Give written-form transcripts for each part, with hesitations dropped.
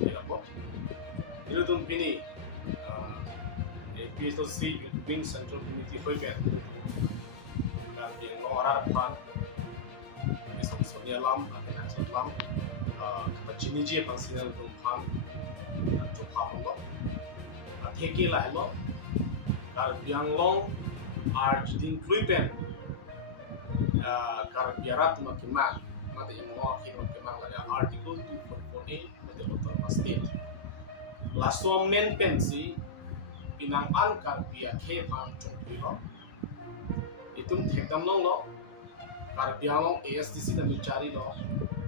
Ilabo. Iludum pini PSC Wing Central Committee Hoiben. Dan yang orang pan misal Sonia Lam atau National Lam, macam je pangsinan pan Jepang lo. Theki lah lo. Kar biang long Arjudin Kluiben. Kar biarat makiman. Mada yang mau kini makiman lah Article 248 mada Autonomous State. Laso men pensi pinangan kar biak he pan chongpui lo. Itum thekdam long lo. Kar biang long ASTC dan mencari lo,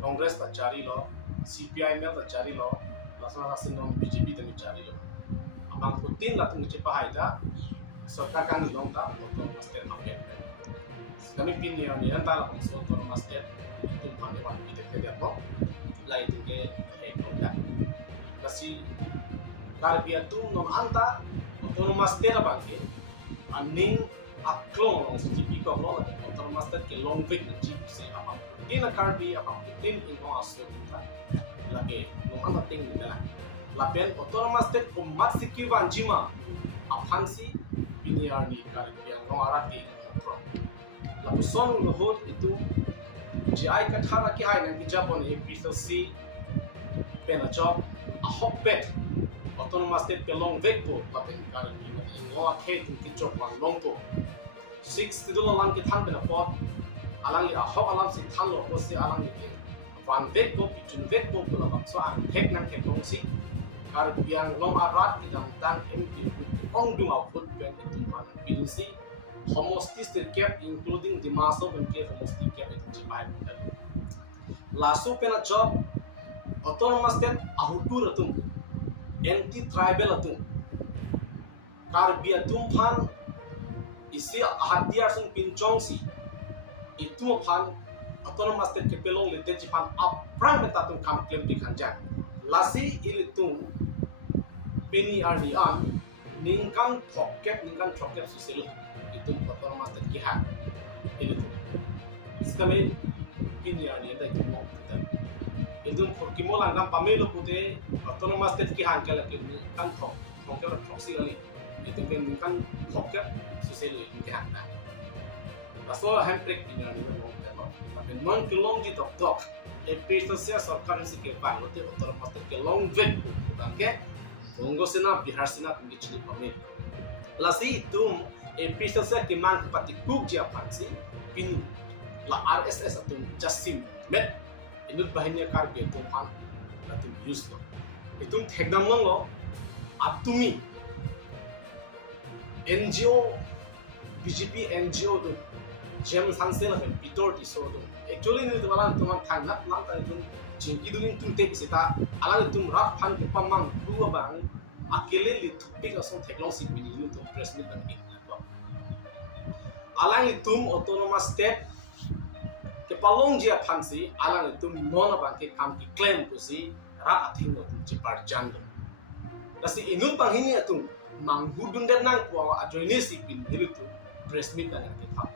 Kongres tak cari lo, CPI mel tak cari lo, lasan long BJP dan mencari lo. Abang Putin lah tu ngecepa haida, serta kan long tak Autonomous State makin. Kami pinnya ni antara langsung Autonomous State itu pandai pandai kita kerja lo, lah itu ke hebat. Kasi kar biak tu non anta Autonomous State apa ke? Aning aklong long CPI ko lo, Autonomous State ke long week na chip se apa. Ina karbi apa Putin ino aso kita. Lagi long anta ting ni lah. Lapen Autonomous State ko mat sikiwan jima apansi piniar ni karbi yang long arati pro. Lalu son lohot itu GI kathara ki hai nang Japon PSC pena job ahok bet Autonomous State ke long week po lapen karbi ino akhe tu job long po 6 tidul alam ki than bena pot alang li ahok alam si than lo ko si alang li van week po pitun week po la bang so ang thek nang ke tong si kar biang long arat ki dang dan MP ong dung out put ben itu man PDC homostis cap including the maso ben ke homostis cap itu jipai lasu pena job Autonomous State ahutur atum anti tribal atum kar biatum phan isi hadiah sung pincong si itu pan Autonomous State kepelong lete jipan aprang betatung kam klaim di kanjang lasi ilitung pini ardian ningkan pocket susilu itu Autonomous State kihat ilitung sekali pini ardian itu mau kita itu kimo langgam pamelo pute Autonomous State kihan kala kini kan pocket proxy kali itu kan pocket susilu itu kihan Asal handbrake punya ni memang terlalu. Tapi non kelong di dok. PSC सरकार से के पान होते Autonomous State के long vet bukan ke Kongo sena Bihar sena tinggi cili pamit. Lasi tum PSC ke mang pati kuk dia pansi pin la RSS atum Jasim met inut bahannya karbe tum pan atum use lo. Itum thekdam lo atumi NGO BJP NGO tu Jam sanse lah pitor di so tu. Actually ni tu malah tuan thangat lang tadi tu jengki tu ni tu tek sita. Alang tu rap pan pamang dua bang. Akele li tupik asong teklong si bini tu press ni bang ni. Alang itu Autonomous State kepalong dia pansi. Alang itu non abang ke kam ki claim tu si rap ating tu cepar janggo. Nasi inut bang ini tu manghudun dan nang kuawa ajoini si bini tu press ni bang ni tak.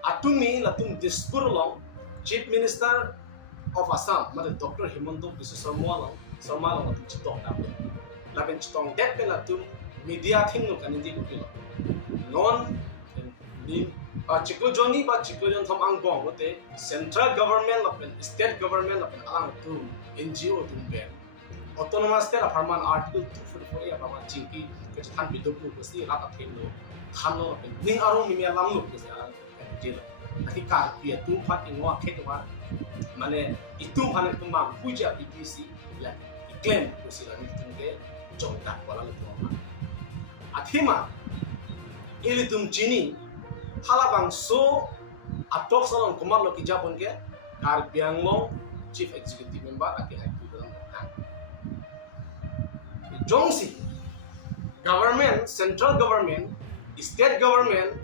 Atumi latung diskur long Chief Minister of Assam, mada Dr. Himanta Biswa Sarma long latung citong dapat. Lapen citong det pe latung media thing lo kanin di kilo. Non ni ciklo jon tham ang bong wote central government lapen state government lapen alang tu NGO tu ben. Autonomous State Apartment Article 244 ya apartment cingki ke than bidopu pasti rata thing lo. Than lo ning arong ni lam lo pasti alang Tapi kar dia tumpat ingwa ketwa mane itum hanek tumbang puja PPC la iklaim kusila ni tungge jongtak wala lu tuma athima ilitum chini halabang so atok salon kumar lo ki Japon ke kar bianglong chief executive member aki hai dalam jongsi government central government state government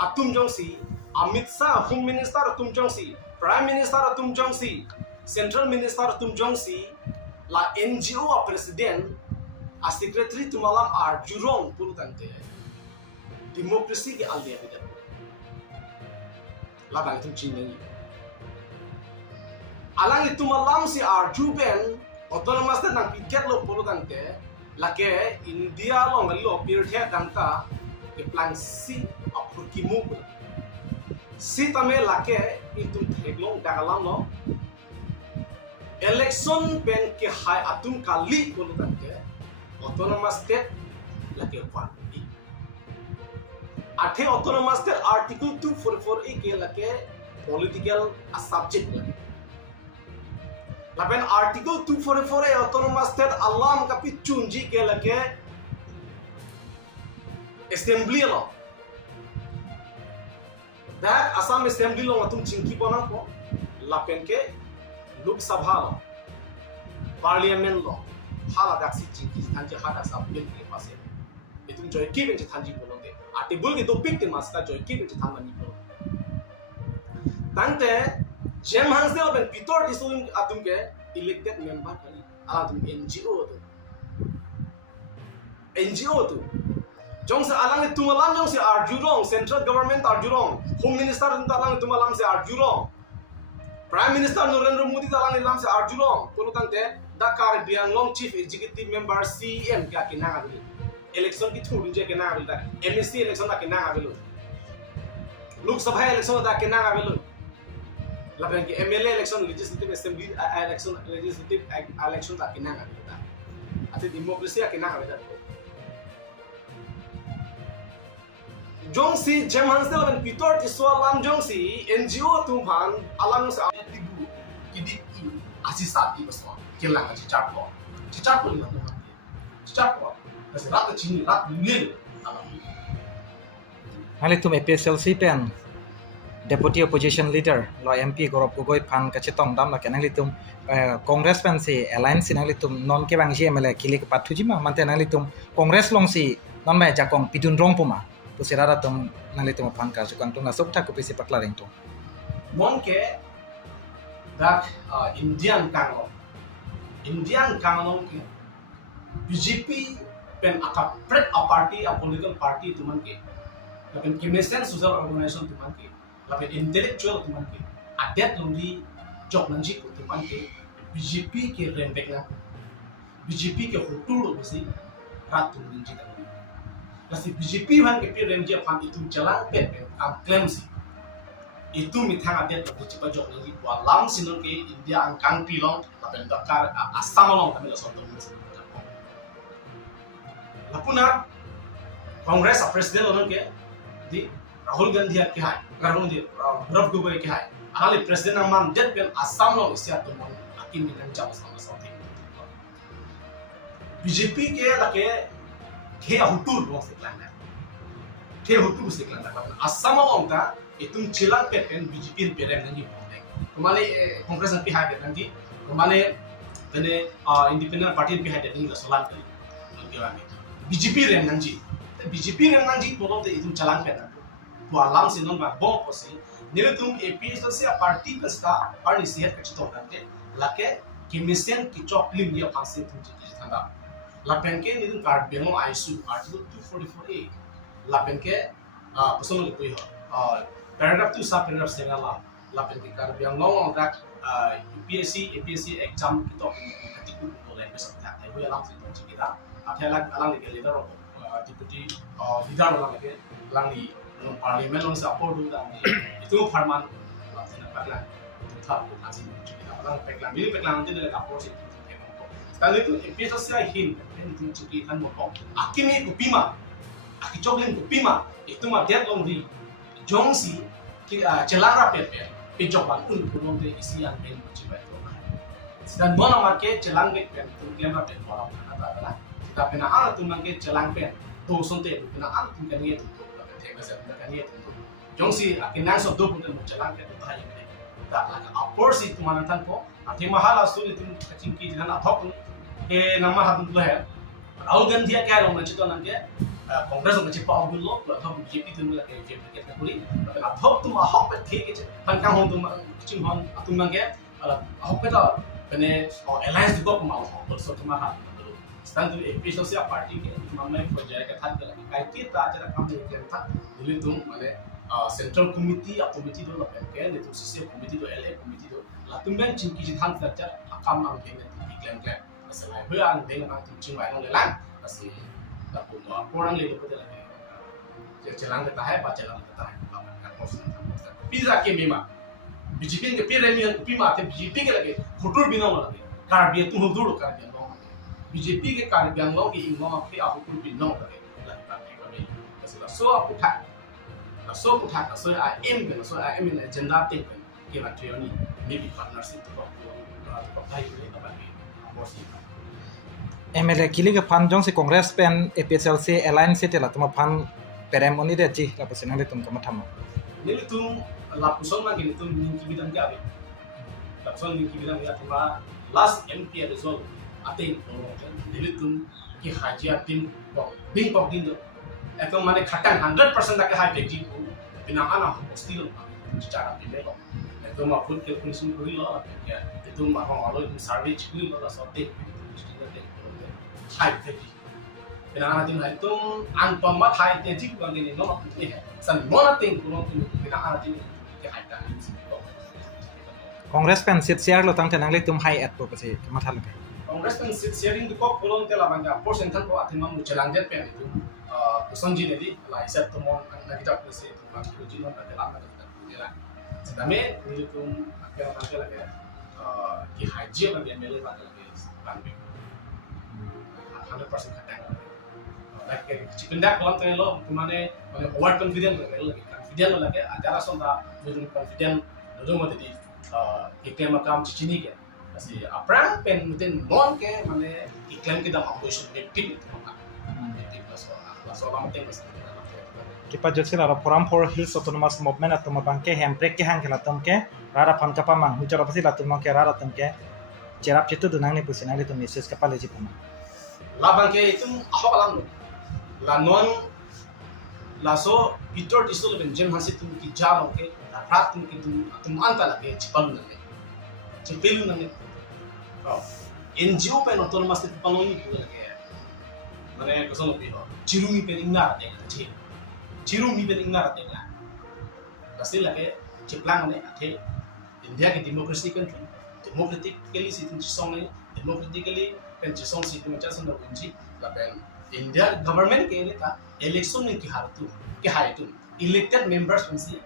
atum jongsi Amit Shah, Home Minister Tum Jongsi, Prime Minister Tum Jongsi, Central Minister Tum Jongsi, la NGO a President, a Secretary Tumalam ar Jurong Purutante, Democracy ke Aldia Vida. La Bang Tum Chingi. Alang itu malam si ar Juben, autonomous state nang piket lo polo tante lake India lo ngalo pirthia danta ke plan si apur kimu si tame lake itu theglong dagalam lo election pen ke hai atum kali polo tante autonomous state lake pan ate autonomous state article 244 ke lake political subject lake lapen article 244 e autonomous state alam kapi chunji ke lake assembly lo dak Assam assembly lo atum chingki bonang ko lapen ke lok sabha lo parliament lo hala dak si chingki thanji hada sab bil ke pase itum joy ki ben thanji bolonde ate bul ke topic te masta joy ki ben thanmani ko tante Jem Hansel ben Pitor disuing atum ke elected member kali atum NGO tu jong se alang tumalam jong se arjurong central government arjurong home minister alang tumalam se arjurong prime minister Narendra Modi alang lam se arjurong kono tante Dakar Bianglong chief executive member CM ka kinanga bil election ki thudin je kinanga bil ta MSC election da kinanga bil Lok Sabha election da kinanga bil laban ke MLA election legislative assembly election legislative election ta kinanga kita ate democracy kinanga beta jong si Jem Hansel ben Pitor ti soalam jong si NGO tu bhan alang sa tibu kidi asisa di besok kilang cicapo ni cicapo kasi rat chini rat lil Halitum APSLC pen Deputy Opposition Leader lo MP Gaurav Gogoi phan kachetong dam la kenang litum Congress pen si alliance sinang litum non ke bang MLA kili ke pathuji ma mante nang litum Congress long si non mai jakong pidun rong puma to serara tum nang litum phan ka jukang tung na sobta ko pisi pakla ring to mon ke dak Indian kangalong ke BJP pen aka pret a party a political party tuman ke lakin kimesen social organization tuman ke lapen intellectual tuman ke adet longdi jok nanji ko tuman ke BJP ke rembek na BJP ke hutur besi rat tuman ji dan kasi BJP han ke pi remje pan itu jalan pen am claim si itu mitang adet ko cipa jok nanji ko lam sinon ke India angkang pilong lapen Dakar Assam long kami la sondo lapuna Congress president orang ke di Rahul Gandhi ke hai Gaurav Gogoi ke hai ahli president amam jet pen Assam lo isia to mon akim ni kan jawab sama something BJP ke lake ke hutur lo seklana Assam lo ta itum chilang pen BJP perem nangi boneng kemale Congress ke hai nanti kemale tene independent party ke hai nangi solan kali BJP rem nanji polo te itum chalang pen to alam sinon ba bom posi nile tum APSLC party kasta party sehat kachito nante lake kimisen ki choklim dia phanse tum ji thanda lapen ke nidum card bemo ISU article 244A lapen ke personal koi ho paragraph 2 sub paragraph 7 lapen ke card biang long tak APSC exam kito katiku boleh besok tak tahu alam situ kita athela alang ke leader deputy leader alang di parliament long support du dan itu farman langsung paklan tetap kasih kita alang paklan ini paklan nanti dari approach itu kali itu episode saya hin itu cerita kan mau akimi kupima aki choklin kupima itu mah dia long di jongsi celara pepe pejokban pun belum di isian pen coba itu dan mana market celang pen itu kelima pen orang kata kita pernah ada tuh market celang pen tuh sonte pernah ada tuh kan itu jongsi akin nang so do pun jalan ke bahaya ke tak laka apor si tumanan tan ko ati mahala suli tum kacing ki dinan athok ke nama hatun lo hai Rahul Gandhi ke lo man chito nan ke Congress ko chipa ogul lo athok BJP tum la ke BJP ke kuri athok tum ahok pe the ke pan kang hon tum ching hon atum man ke ahok pe ta bene alliance ko ma ahok so tumara standard APSLC party ke mamai project ke that ke kai kita aja kam ke that dulu tum mane central committee committee do la ke le tum CC committee do LA committee do la tum ben chin ki than ta akam am ke ne claim masalah buang dengan tu cuma yang lelang masih tak punya orang lagi betul lagi jalan kita hai baca jalan kita hai kan proses pizza ke memang BJP के पेड़ में पीमा थे BJP के लगे फोटो बिना लगे कार्य तुम हुदुर कार्य लो BJP के कार्य लो की इंगो के आप कुल बिना लगे लगे कार्य कभी ऐसे सो पुठा सो आई एम के सो आई एम इन एजेंडा टे के material ni maybe partnership to भाई के लिए अपन बोसी MLA kili ke pan jong si Kongres pen APSLC alliance te la tuma pan perem oni de ji la pasenang le tum kama thama ni tum lapuson lagi ni tum ninki bidang gabe lapuson ninki bidang ya tuma last MP result ating ni tum ki hajia tim bing pok din do eto mane khatang 100% tak hai ji ko pinang ana hostil secara pindah ko eto ma full calculation kuri lo ya eto ma ko alo survey kuri lo la sote hai te ji pinang ana tin hai tum an pamma hai te ji ko ngini no ni san mona ting ko pinang ana tin ke hai ta Kongres pen sit share lo tang tenang le tum hai at po pasi kama thal ke Kongres pen sit sharing du ko kolon te la banga portion than ko atimam mu jalan det pen itu sonji ne di la iset to mon na kita ko se to ma ko ji no ta la ma ta ni la sedame ni tum akera ta la ke ki haji ba be mele ba la ke ban bi 100% khatang like chipinda kolon te lo mane over confident la ke confident la ke ajara sonda mujun confident do mo di iklim makam cicini ke asi aprang pen mungkin non ke mane iklim kita opposition victim so lama tengok kipa josila ro Parampur Hills Autonomous Movement atoma bangke hemprek ke hang kela tomke rara pan kapa mang hucara pasi la tomke rara tomke cerap citu dunang ni pusina ni tum message kapa leji pama la bangke itu apa alam la non la so Peter disul ben jem hasit tum ki jam ke rat tum ki tum anta la ke cipelu nang NGO pen autonomous te panoni ki ke mane kosono pi cirumi pen ingar te cirumi pen ingar te la hasil la ke ciplang ne athe India की democracy country democratically situ song ne democratically pen song situ macam sunda kunci la pen India government ke ne ta election ne ki hartu ke haitu elected members pensi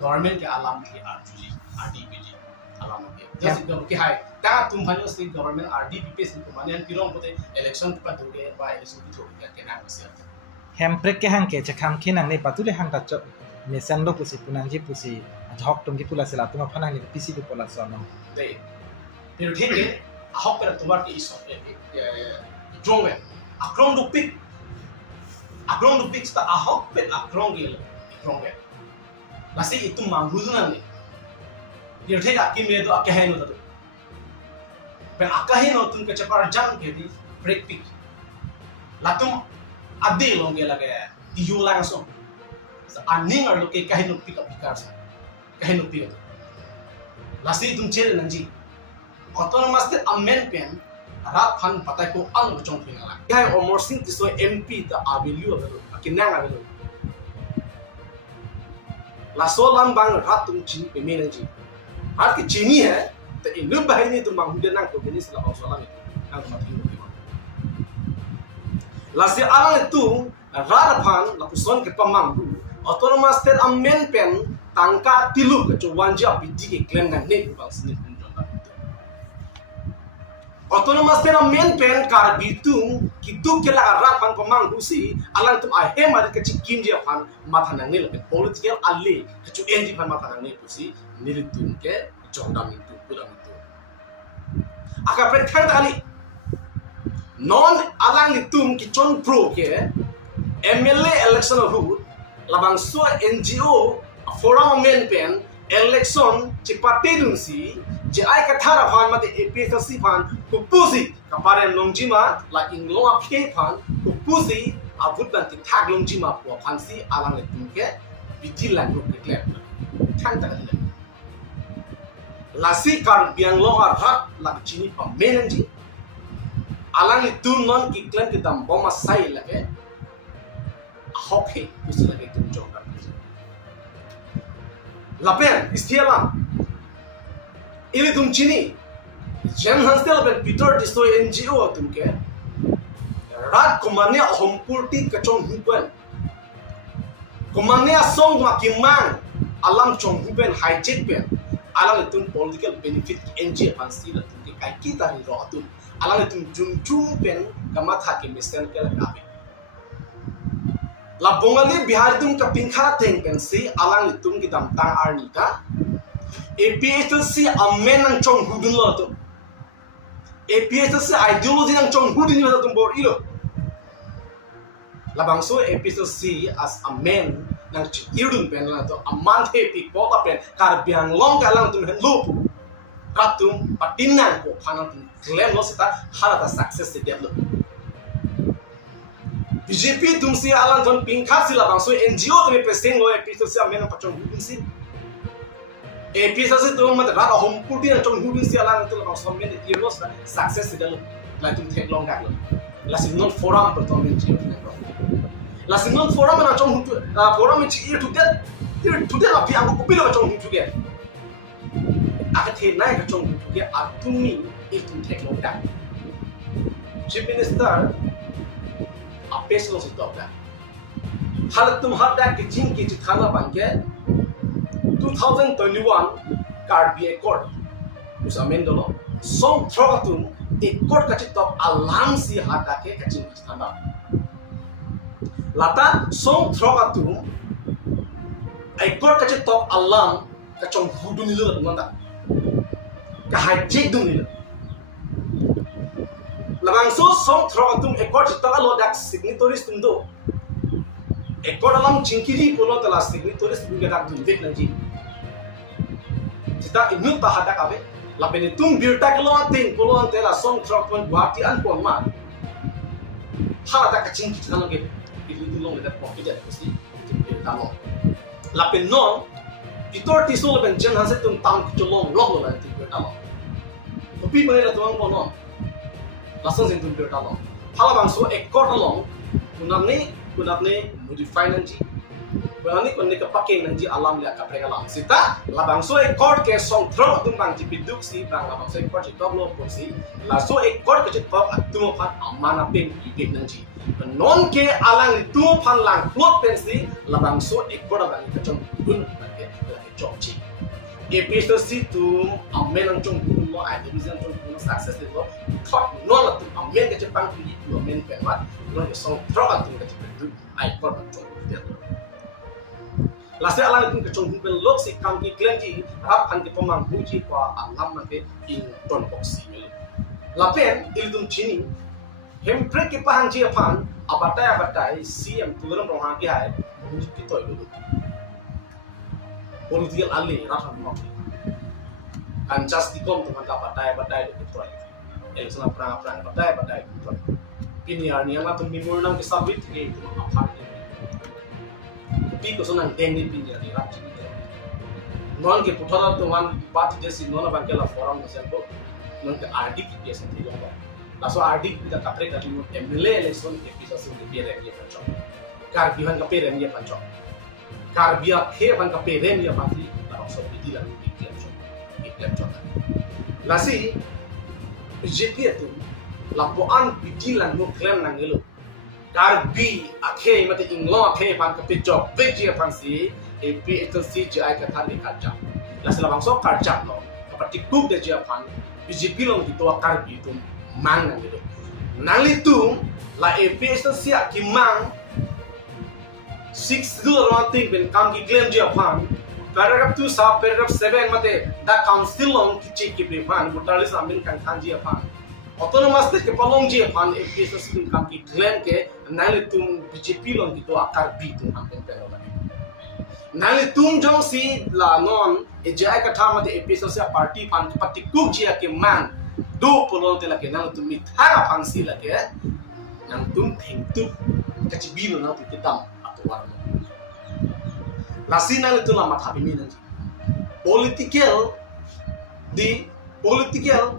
government ke alam ke RDPG alam ke जैसे कि हाय ता तुम हनो से government RDP पे से माने पिरों पोते इलेक्शन के पतो के बा इलेक्शन की थोड़ी के नाम से hemprek ke hang ke chakam khinang nei patule hang ta mesan lo pusi punang ji pusi dhok tum ki pula sela tuma phanang ni pisi ko pola so no दे फिर ठीक है हक पर तुम्हारे की इस ड्रोन है अक्रॉन डू पिक ता हक पे अक्रॉन है लासे itu mangguzuna ne फिर ठीक है कि मैं तो अकेले नहीं होता पर अकेले नहीं तुम कच्चा पर जंग के दी ब्रेक पिक लातुम अदे लोगे लगे दियो लांसो अनिंग और लोग के कहीं नो पिक अप कर सा कहीं नो पिक लासी तुम चेले नंजी ऑटोनोमस ते अमेन पेन रात फन पता को अन चोंग पिना ला क्या है ओमोसिंग तिसो एमपी द आबिलियो कि ना आबिलियो लासो लान बांग रात तुम चिनी पे में नंजी हाथ की चीनी है तो इन लोग बाहर नहीं तो मांगुदे ना तो बिनी सला और सला में ना तो मत लासे आlang itu rarapan lapuson ke pamanggu autonomous state amendment pen tangka tilu ke wanja bidi ke claim ngan ne bang sini autonomous state amendment pen kar bitung kitu ke la rarapan pamanggu si alang tu ai he mar ke chikim je pan matha nang ne le political alle ke chu NG pan matha nang ne pusi nilitun ke jongdam itu pulang itu aka pen khang kali non alang itum ki chon pro ke MLA election hu labang so NGO forum men pen election chipate dun si je ai ka thara phan mate APSC phan kupusi kaparen longjima la inglo aphe phan kupusi abut ban ti thak longjima po phan si alang itum ke bidilan ro ke klep thang ta la si kar biang lo rat la chini pa menanji alang itu non iklan kita boma sai lagi hockey itu lagi itu jokan lapen istilah ini tum cini Jen Hansel ben Peter Disoy NGO tumke rat kumane hompurti kachong hupen kumane asong makimang alam chong hupen hijack ben alam itu political benefit NGO pansi la tumke kai kita ni ro tu alam itu jum ben kamatha ke misten ke la kabe la bongali bihar tum ka pinkha teng pensi alam itu ki dam tang arnika APSC amen ang chong hudun lo tu APSC ideology ng chong hudin yung natong bor ilo. Labang so APSC as a man ng irun pen lang to a man happy ko pa pen karbiang long ka lang tum lup katum patinan ko panang tum claim lo sita harata success se develop. BJP tum si alang ton pingkha sila bang so NGO tum pesing lo APSC a man ng pachong hudin si APSC tu mat rat hom puti na chong hudin si alang tu labang so men years na success se develop la tum take long ka lo la signal forum per tom NGO la signal forum na chong hutu forum chi year to that la pi ang ko pilo chong hutu ge aka the nai ka chong hutu ge atumi it tum take long ka chief minister apes lo si top da halat tum hadda ke jin ke thana banke 2021 Karbi Accord us amendo lo song throgatun accord ka top alam si hata ke kachin thana lata song throgatun accord ka top alam ka chong hudu ni lo ngata ka hijack dun ni labang so song throgatun accord ta lo dak signatories tundo accord alam chinkiri polo tala signatories bunga dak dun vet na ji kita inut ta hada kabe lapene tum birta kilo atin polo antela song throgatun guati an pon ma hada ka chinki tano ge itu long da pocket da kusi birta lo lapen non pitor tisol ben jen hanse tum tam cholong log lo tin birta lo opi mane la tuang pono lason sin tum birta lo hala bang so accord long kunamne modify nanji kunamne kunne ka paking nanji alam le ka prega lam sita labang so accord ke song throw tum bang ji biduk si bang labang so accord ji top lo porsi la so accord ke ji top atum phat amana pen ibek nanji non ke alang tu phan lang plot pen si labang so accord bang ka chong gun ke la ke chok chi APSC tu amen ang chong gun lo ai division chong gun success lo thought non la tu amen ke ji bang tu amen pen mat non ke song throw atum ke ji biduk ai por bang chong dia lase alang itu kecong hupen lok si kampi klenji rap anti pemang buji kwa alam nate in ton boxi mele lapen ilum chini hempre ke pahang ji aphan abatai CM turam rohang ki hai buji ki toy dulu political ali rahan mo kan just dikom tu maka abatai do toy election prang abatai do toy piniar ni ama tum mimurnam ke sabit ke itu aphan pi ko sonang dengni pinja ni rap chi non ke puthara to wan pat desi non bankela forum na sembo non ke RD ki piesa thi lo la so RD ki da kapre ka timo MLA election ke piesa so ke pere ni pancho kar bihan ka pere ni pancho kar bia khe ban ka pere ni pati la so piti la ni ki la si BJP tu la po an piti la no claim na ngelo Karbi akhe mate inglo akhe pan ka picture veggie fancy APSC ji ai ka thani karja la sala bangso karja no kapati kuk de ji pan BJP long ki to karbi tum mang nang do nali tum la APSC akimang 6 ron thing ben kam ki claim ji pan paragraph 2 sub paragraph 7 mate the council long ki check ki pan mutalis amin kan than ji pan autonomous ke palong ji pan APSC kam ki claim ke nali tum BJP long ki to akar bi tum am pen pero nali tum jong si la non e jai ka tha mate APSC party pan ki pati kuk ji ke man do polong te la ke nang tum mi tha pan si la ke nang tum thing tu ka chi bi no na tu ke dam atu war no la si nali tu la ma tha bi mi nang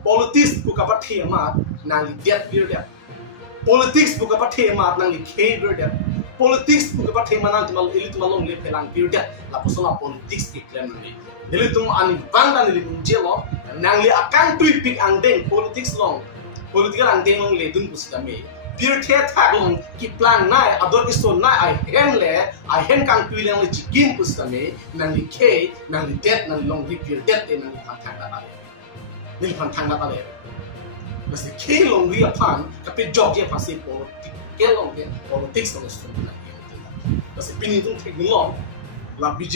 politics ku ka pathi ma nang li det bir dia politics buka pathe ma nang li khe bir dia politics pun kepada mana tu malu itu malu le pelang period la personal politics iklan ni dili tu ani bangdan dili jelo nang le akan tu pick ang deng politics long political ang deng long le dun pusame period thak long ki plan nai ador isto nai I hem kang tu le chikin pusame nang li ke nang li det nang long li period nang li thang da ale ni thang da ale mesti ke long li apan kapit job dia pasti politik ke long ke politics long isto nai mesti pini tu thik long la